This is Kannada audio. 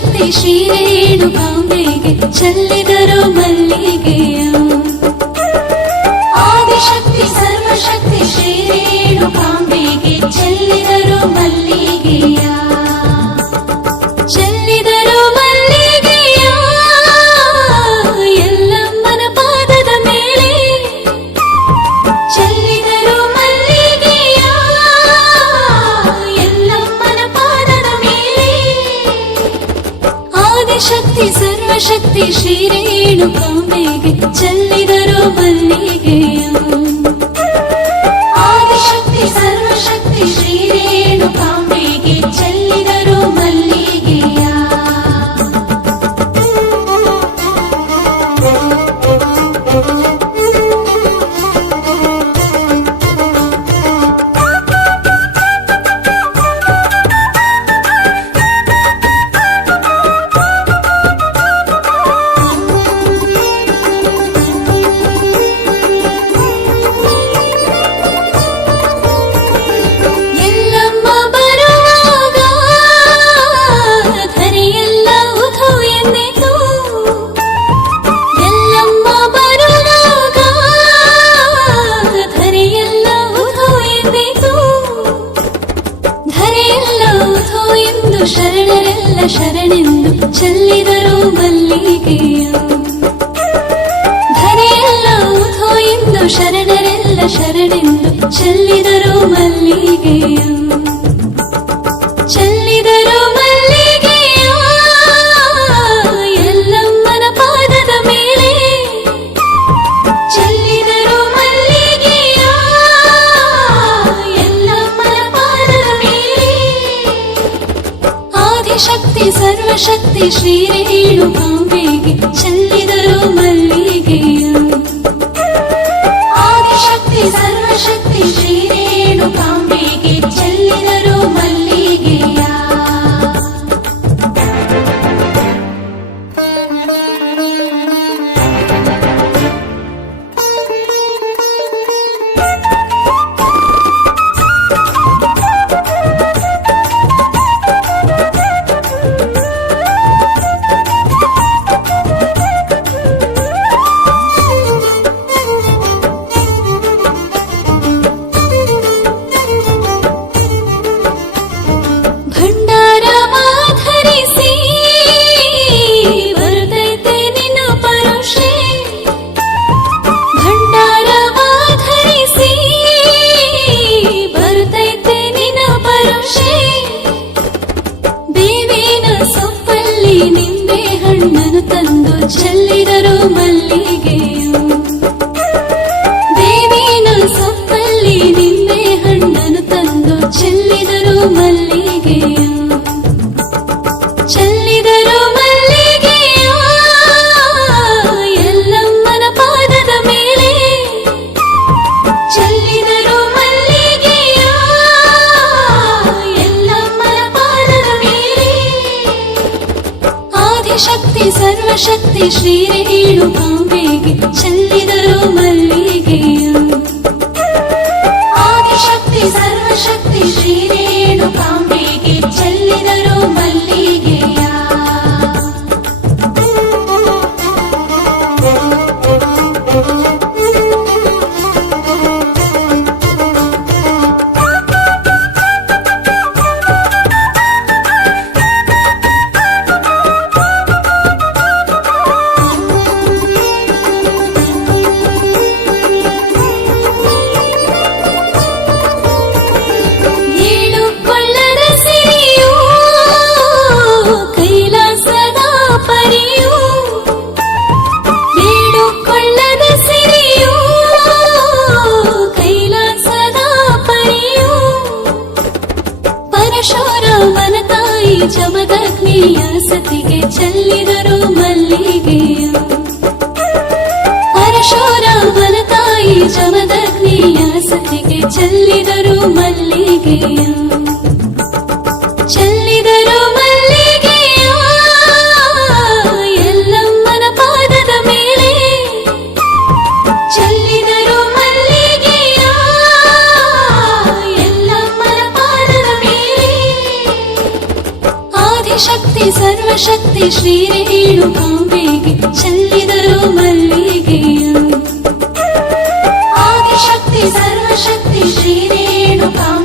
ಶಕ್ತಿ ಶ್ರೀ ಬಾಂಬೆಗೆ ಚೆಲ್ಲಿದರು ಮಲ್ಲಿಗೆಯ. ಶಕ್ತಿ ಶ್ರೀರೇಣು ಕಾಂಬೆಗೆ ಚಲ್ಲಿದರು ಮಲ್ಲಿಗೆ ಎಂದು ಚೆಲ್ಲಿದರು ಮಲ್ಲಿಗೆಯ. ಧರೆಯೆಲ್ಲ ಉಧೋ ಎಂದು ಶರಣರೆಲ್ಲ ಶರಣೆಂದು ಚೆಲ್ಲಿದರು ಮಲ್ಲಿಗೆಯ. ಶಕ್ತಿ ಸರ್ವಶಕ್ತಿ ಶ್ರೀ ರೇಣು ಕಾಂಬೆಗೆ ಚೆಲ್ಲಿದರು ಮಲ್ಲಿಗೆಯ ಆದಿಶಕ್ತಿ ಸರ್ವಶಕ್ತಿ ಶ್ರೀ ಶಕ್ತಿ ಶ್ರೀ ಬಾಂಬೆಗೆ ಚೆಲ್ಲಿದರು ಮಲ್ಲಿ सती ಶಕ್ತಿ ಸರ್ವಶಕ್ತಿ ಶ್ರೀರೇಣು ಕಾಂಬೆಗೆ ಚೆಲ್ಲಿದರು ಮಲ್ಲಿಗೆ. ಆದಿಶಕ್ತಿ ಸರ್ವಶಕ್ತಿ ಶ್ರೀರೇಣು ಕಾಂಬೆ